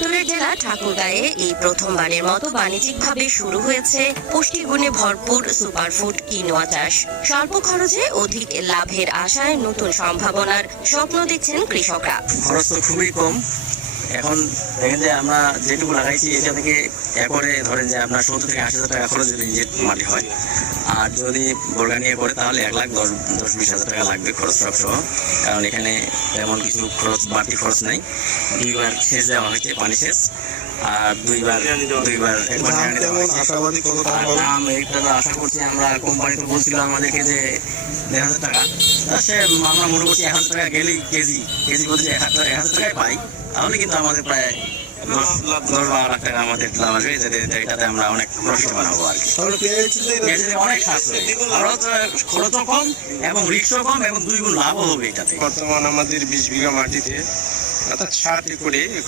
উত্তরের জেলা ঠাকুরগাঁয়ে এই প্রথমবারের মতো বাণিজ্যিকভাবে শুরু হয়েছে পুষ্টিগুণে ভরপুর সুপারফুড কিনোয়া চাষ। স্বল্প খরচে অধিক লাভের আশায় নতুন সম্ভাবনার স্বপ্ন দেখছেন কৃষকরা। খরচ তো খুবই কম। এখন দেখেন যে আমরা যেটুকু লাগাইছি এটা থেকে একরে ধরেন যে আপনার 70 থেকে 80,000 টাকা খরচ যদি নিজের মাটি হয়, আর যদি বর্গা নিয়ে করে তাহলে 1,10,20 হাজার টাকা লাগবে খরচ সব সহ। কারণ এখানে তেমন কিছু খরচ বাড়তি খরচ নাই। 2বার সেচ দেওয়া হয়েছে, পানি সেচ, আর দুইবার একবার দাম এটা তো আশা করছি আমরা। কোম্পানি তো বলছিল আমাদেরকে যে 1,500 টাকা, তা সে আমরা মনে করছি 1,000 টাকা গেলেই কেজি বলছে 1,000 টাকায় পাই, তাহলে কিন্তু আমাদের প্রায় 10-12 লাখ টাকা আমাদের লাভ আসবে। এটাতে আমরা অনেক প্রফিট বানাবো আর কি। পেঁয়াজের অনেক সাশ্রয়, খরচও কম এবং রিস্কও কম এবং 2 গুণ লাভও হবে এটাতে। বর্তমান আমাদের 20 বিঘা মাটিতে অর্থাৎ 60 একরে